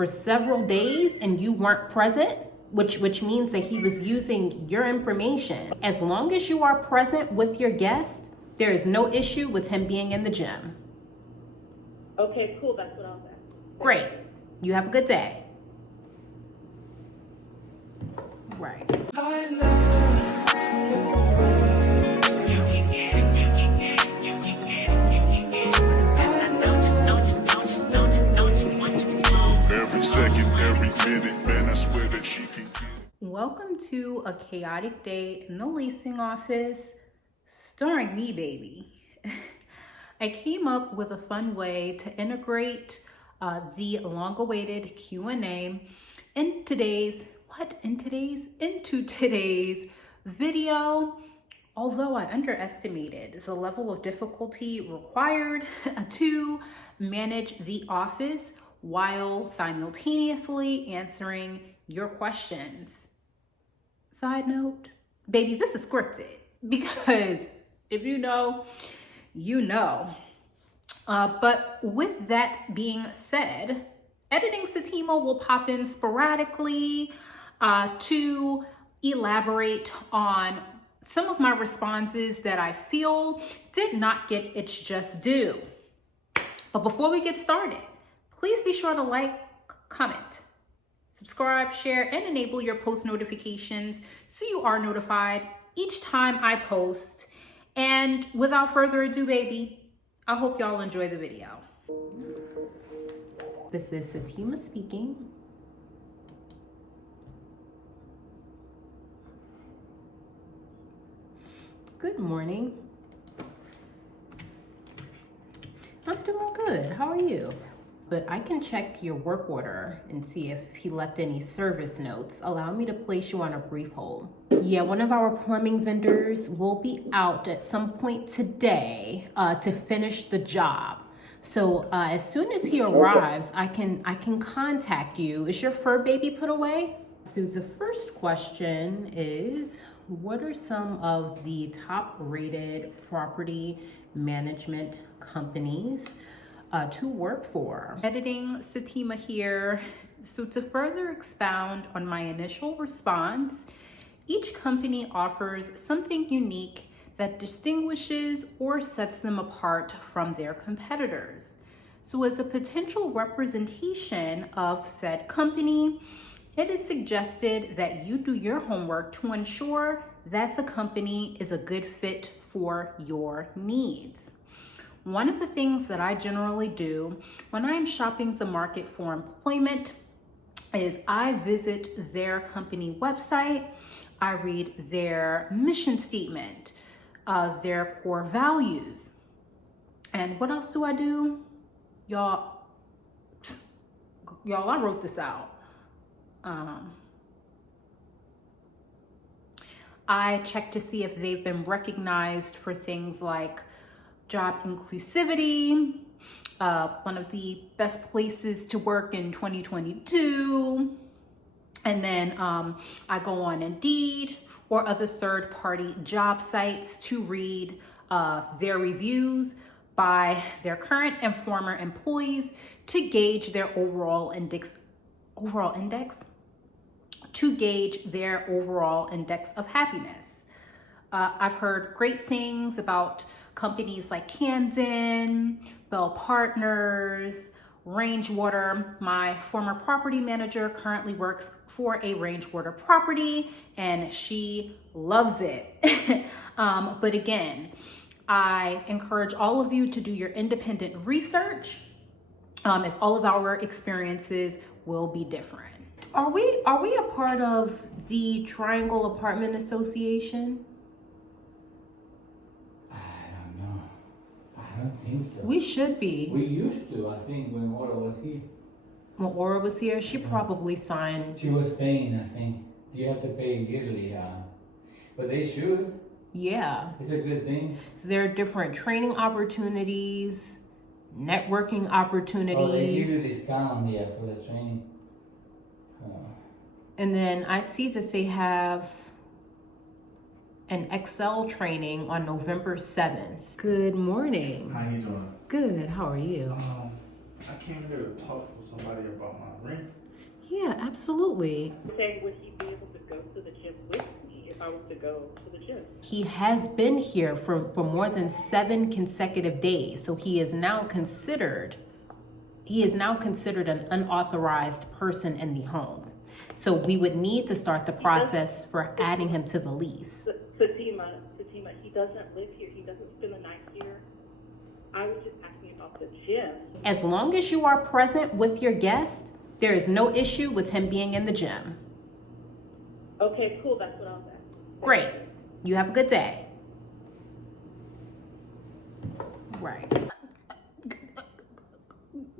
for several days and you weren't present, which means that he was using your information. As long as you are present with your guest, there is no issue with him being in the gym. Okay, cool. That's what I'll say. Great. You have a good day. Right. Every second, every minute, man, I swear that she can get it. Welcome to a chaotic day in the leasing office, starring me, baby. I came up with a fun way to integrate the long-awaited Q&A into today's video. Although I underestimated the level of difficulty required to manage the office while simultaneously answering your questions. Side note, baby, this is scripted because if you know, you know. But with that being said, editing Sattima will pop in sporadically to elaborate on some of my responses that I feel did not get its just due. But before we get started, please be sure to like, comment, subscribe, share, and enable your post notifications so you are notified each time I post. And without further ado, baby, I hope y'all enjoy the video. This is Sattima speaking. Good morning. I'm doing good. How are you? But I can check your work order and see if he left any service notes. Allow me to place you on a brief hold. Yeah, one of our plumbing vendors will be out at some point today to finish the job. So as soon as he arrives, I can contact you. Is your fur baby put away? So the first question is, what are some of the top rated property management companies to work for? Editing Sattima here. So to further expound on my initial response, each company offers something unique that distinguishes or sets them apart from their competitors. So as a potential representation of said company, it is suggested that you do your homework to ensure that the company is a good fit for your needs. One of the things that I generally do when I'm shopping the market for employment is I visit their company website, I read their mission statement, their core values. And what else do I do? Y'all, I wrote this out. I check to see if they've been recognized for things like job inclusivity, one of the best places to work in 2022. And then I go on Indeed or other third-party job sites to read their reviews by their current and former employees to gauge their overall index of happiness. I've heard great things about companies like Camden, Bell Partners, Rangewater. My former property manager currently works for a Rangewater property and she loves it. But again, I encourage all of you to do your independent research as all of our experiences will be different. Are we a part of the Triangle Apartment Association? I don't think so. We should be. We used to, I think, when Aura was here. When Aura was here, she probably signed. She was paying, I think. You have to pay yearly, but they should. Yeah. It's a good thing. So there are different training opportunities, networking opportunities. Oh, they give you discount, yeah, for the training. And then I see that they have an Excel training on November 7th. Good morning. How you doing? Good, how are you? I came here to talk with somebody about my rent. Yeah, absolutely. Saying, would he be able to go to the gym with me if I was to go to the gym? He has been here for more than 7 consecutive days, so he is now considered an unauthorized person in the home. So we would need to start the process for adding him to the lease. Satima, he doesn't live here. He doesn't spend the night here. I was just asking about the gym. As long as you are present with your guest, there is no issue with him being in the gym. Okay, cool. That's what I was asking. Great. You have a good day. Right.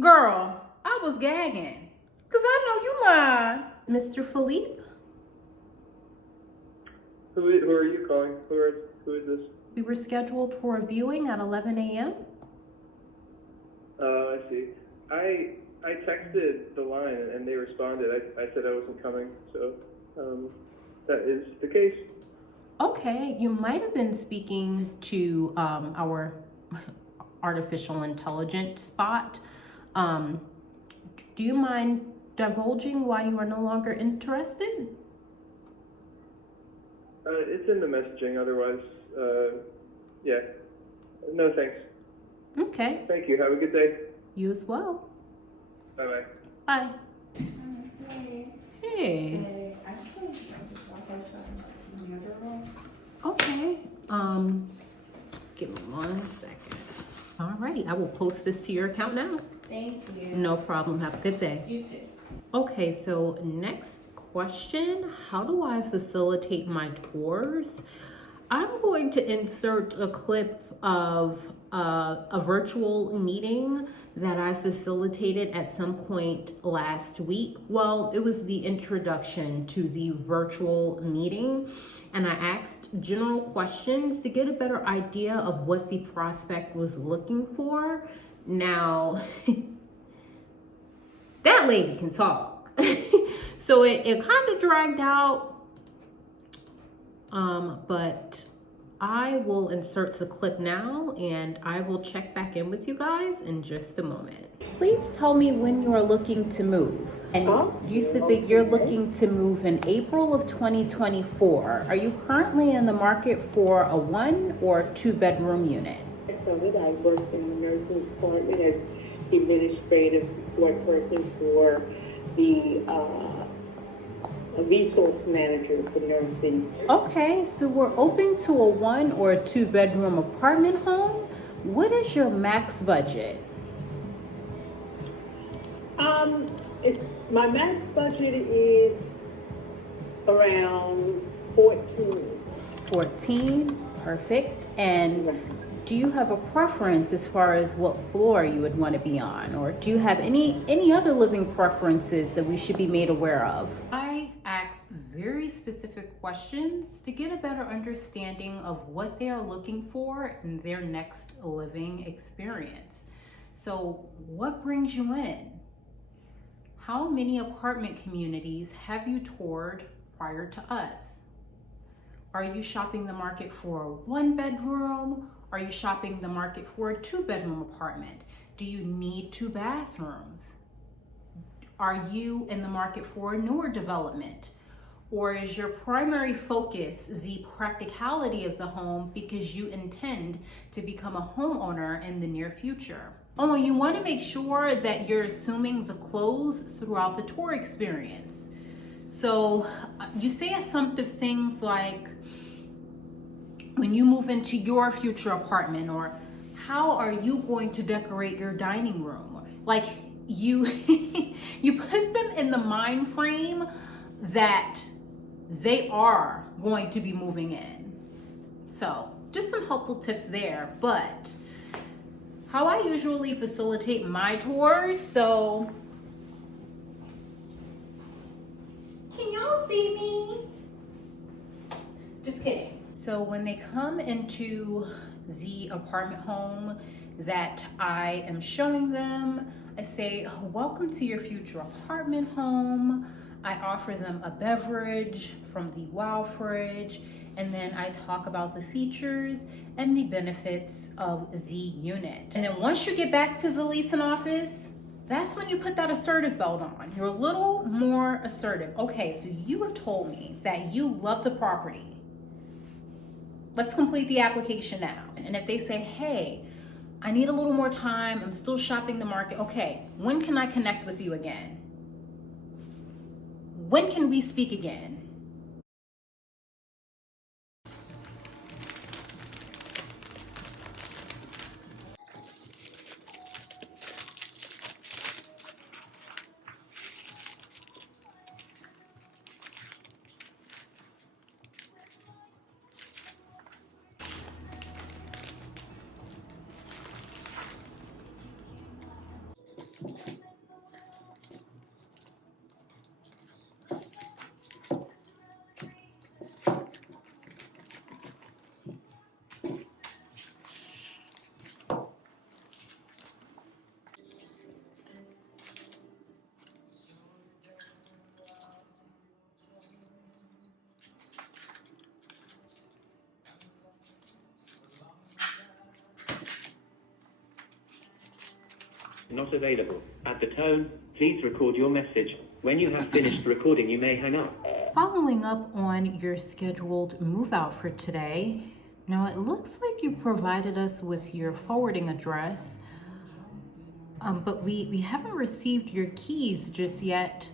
Girl, I was gagging. Cause I know you lying. Mr. Philippe, Who are you calling? Who is this? we were scheduled for a viewing at 11 a.m. I see. I texted the line and they responded. I said I wasn't coming, so that is the case. Okay, you might have been speaking to our artificial intelligence bot. Do you mind divulging why you are no longer interested? It's in the messaging. Otherwise, yeah. No thanks. Okay, Thank you. Have a good day. you as well. Bye bye. Bye. Hey. Hey. I just want to drop this off. I was talking about some younger room. Okay. Give me 1 second. Alrighty, I will post this to your account now. Thank you. No problem. Have a good day. You too. Okay, so next question, how do I facilitate my tours? I'm going to insert a clip of a virtual meeting that I facilitated at some point last week. Well, it was the introduction to the virtual meeting, and I asked general questions to get a better idea of what the prospect was looking for. Now, that lady can talk. So it kind of dragged out, but I will insert the clip now and I will check back in with you guys in just a moment. Please tell me when you are looking to move. And you said that you're looking to move in April of 2024. Are you currently in the market for a 1 or 2 bedroom unit? So I worked in the nursing department as administrative support person for the resource manager for nursing. Okay, so we're open to a 1 or a 2 bedroom apartment home. What is your max budget? My max budget is around 14. 14, perfect. And do you have a preference as far as what floor you would want to be on? Or do you have any other living preferences that we should be made aware of? I asked very specific questions to get a better understanding of what they are looking for in their next living experience. So what brings you in? How many apartment communities have you toured prior to us? Are you shopping the market for a 1 bedroom? Are you shopping the market for a 2 bedroom apartment? Do you need 2 bathrooms? Are you in the market for a newer development? Or is your primary focus the practicality of the home because you intend to become a homeowner in the near future? Oh, you want to make sure that you're assuming the clothes throughout the tour experience. So you say assumptive things like, when you move into your future apartment, or how are you going to decorate your dining room? Like you you put them in the mind frame that they are going to be moving in. So just some helpful tips there. But how I usually facilitate my tours, so can y'all see me? Just kidding. So when they come into the apartment home that I am showing them, I say, welcome to your future apartment home. I offer them a beverage from the Wow fridge, and then I talk about the features and the benefits of the unit. And then once you get back to the leasing office, That's when you put that assertive belt on. You're a little more assertive. Okay, so you have told me that you love the property. Let's complete the application now. And if they say, hey, I need a little more time, I'm still shopping the market. Okay, when can I connect with you again? When can we speak again? Not available. At the tone, please record your message. When you have finished recording, you may hang up. Following up on your scheduled move out for today, now it looks like you provided us with your forwarding address, but we haven't received your keys just yet.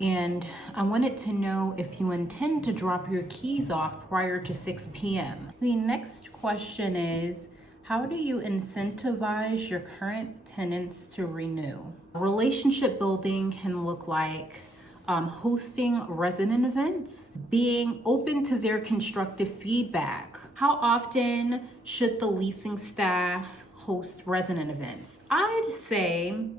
And I wanted to know if you intend to drop your keys off prior to 6 p.m. The next question is, how do you incentivize your current tenants to renew? Relationship building can look like hosting resident events, being open to their constructive feedback. How often should the leasing staff host resident events? I'd say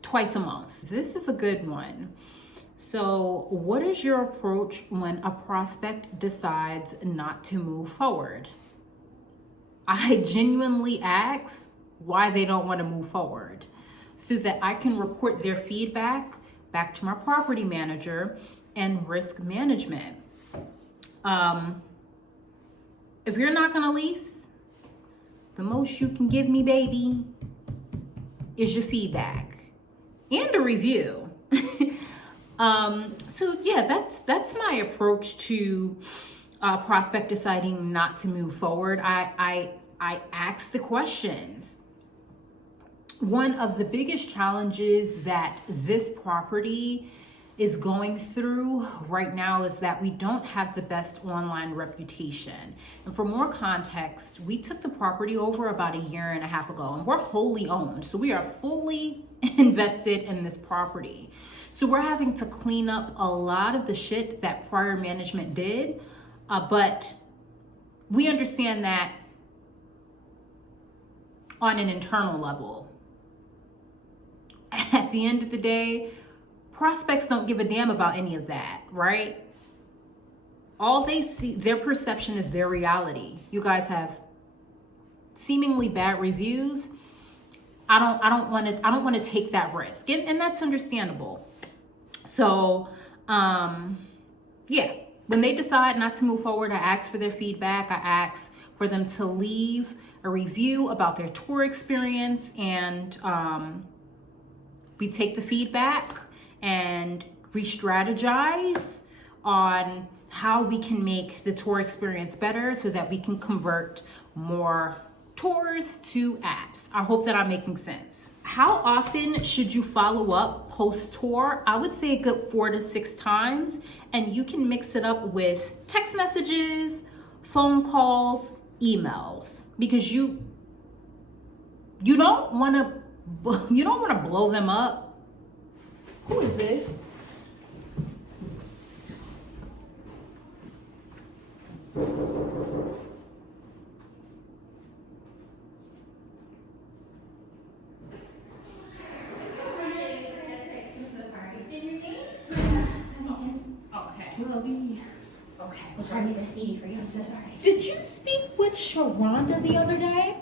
twice a month. This is a good one. So what is your approach when a prospect decides not to move forward? I genuinely ask why they don't want to move forward so that I can report their feedback back to my property manager and risk management. If you're not going to lease, the most you can give me, baby, is your feedback and a review. So yeah, that's my approach to prospect deciding not to move forward. I ask the questions. One of the biggest challenges that this property is going through right now is that we don't have the best online reputation. And for more context, we took the property over about a year and a half ago, and we're wholly owned. So we are fully invested in this property. So we're having to clean up a lot of the shit that prior management did, but we understand that on an internal level. At the end of the day, prospects don't give a damn about any of that, right? All they see, their perception is their reality. You guys have seemingly bad reviews. I don't want to take that risk, and that's understandable. So, yeah, when they decide not to move forward, I ask for their feedback. I ask for them to leave a review about their tour experience, and we take the feedback and re-strategize on how we can make the tour experience better so that we can convert more tours to apps. I hope that I'm making sense. How often should you follow up post-tour? I would say a good 4 to 6 times, and you can mix it up with text messages, phone calls, emails, because you don't want to blow them up. Who is this? Okay. We'll try to make this speedy for you. I'm so sorry. Did you speak with Sharonda the other day?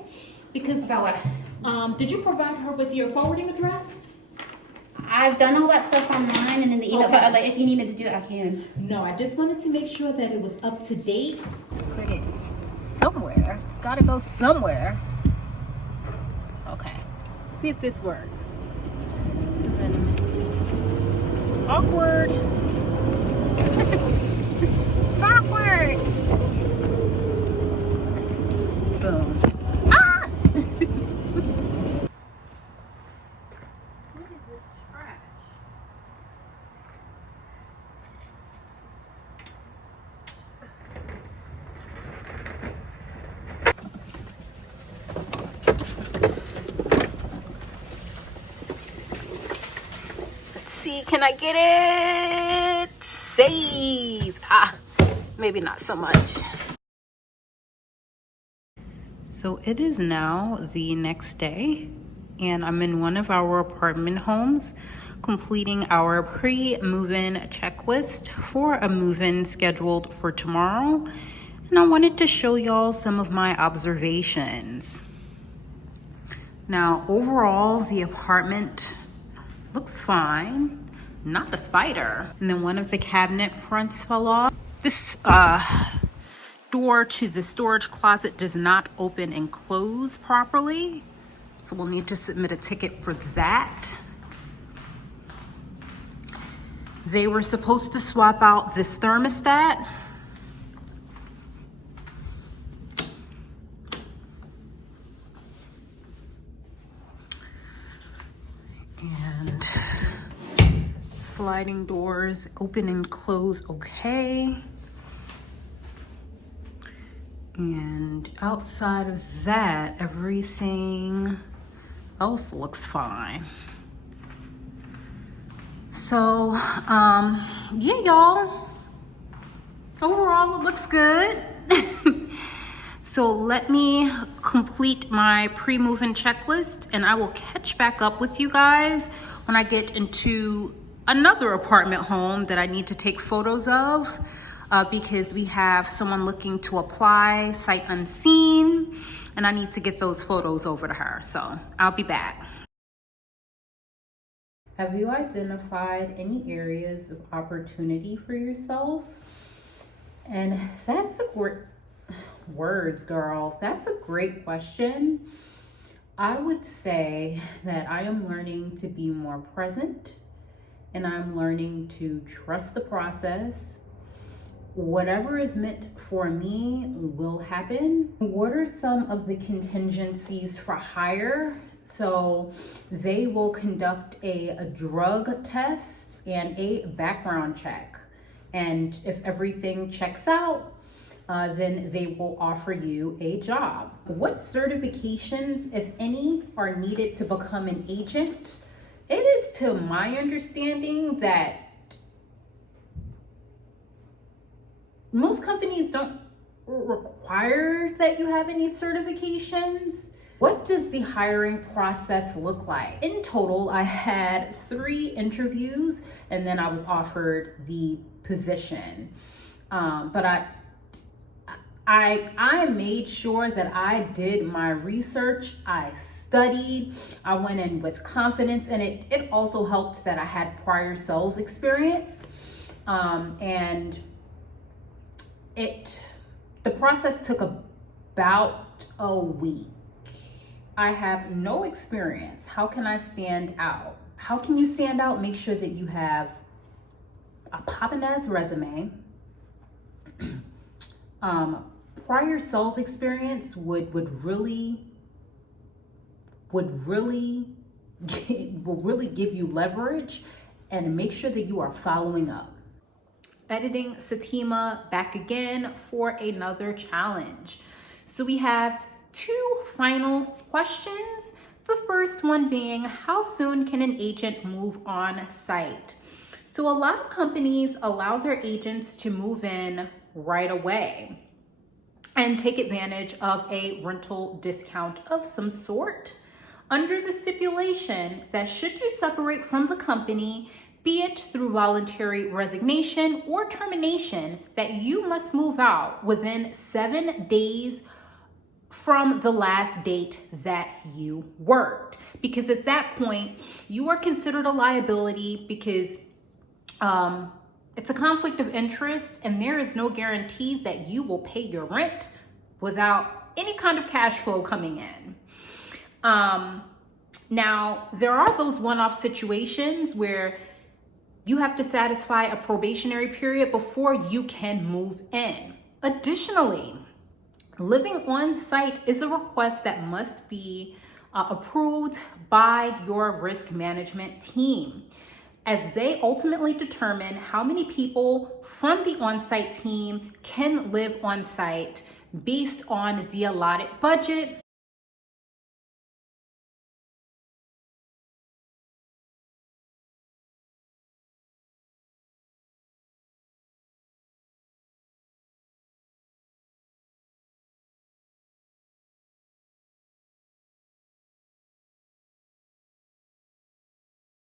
Because About what? did you provide her with your forwarding address? I've done all that stuff online and in the email, Okay. but like, if you need me to do it, I can. No, I just wanted to make sure that it was up to date. To put it somewhere. It's got to go somewhere. see if this works. This is an awkward. It's awkward. Boom. Ah! What is this trash? Let's see, can I get it? Save. Ah, maybe not so much. So it is now the next day, and I'm in one of our apartment homes completing our pre-move-in checklist for a move-in scheduled for tomorrow. And I wanted to show y'all some of my observations. Now, overall, the apartment looks fine, not a spider. And then one of the cabinet fronts fell off. This door to the storage closet does not open and close properly, so we'll need to submit a ticket for that. They were supposed to swap out this thermostat. And sliding doors open and close okay. And outside of that, everything else looks fine. So, yeah, y'all. Overall, it looks good. So let me complete my pre-move-in checklist, and I will catch back up with you guys when I get into another apartment home that I need to take photos of. Because we have someone looking to apply sight unseen, and I need to get those photos over to her. So I'll be back. Have you identified any areas of opportunity for yourself? And that's a great words, girl. That's a great question. I would say that I am learning to be more present, and I'm learning to trust the process. Whatever is meant for me will happen. What are some of the contingencies for hire? So they will conduct a drug test and a background check. And if everything checks out, then they will offer you a job. What certifications, if any, are needed to become an agent? It is to my understanding that most companies don't require that you have any certifications. What does the hiring process look like? In total, I had 3 interviews, and then I was offered the position. But I made sure that I did my research. I studied. I went in with confidence, and it also helped that I had prior sales experience. And the process took about a week. I have no experience. How can I stand out? How can you stand out? Make sure that you have a poppin' ass resume. Prior sales experience would really give you leverage, and make sure that you are following up. Editing Satima back again for another challenge. So we have 2 final questions. The first one being, how soon can an agent move on site? So a lot of companies allow their agents to move in right away and take advantage of a rental discount of some sort, under the stipulation that should you separate from the company, be it through voluntary resignation or termination, that you must move out within 7 days from the last date that you worked. Because at that point, you are considered a liability, because it's a conflict of interest, and there is no guarantee that you will pay your rent without any kind of cash flow coming in. Now, there are those one-off situations where you have to satisfy a probationary period before you can move in. Additionally, living on site is a request that must be approved by your risk management team, as they ultimately determine how many people from the on-site team can live on site based on the allotted budget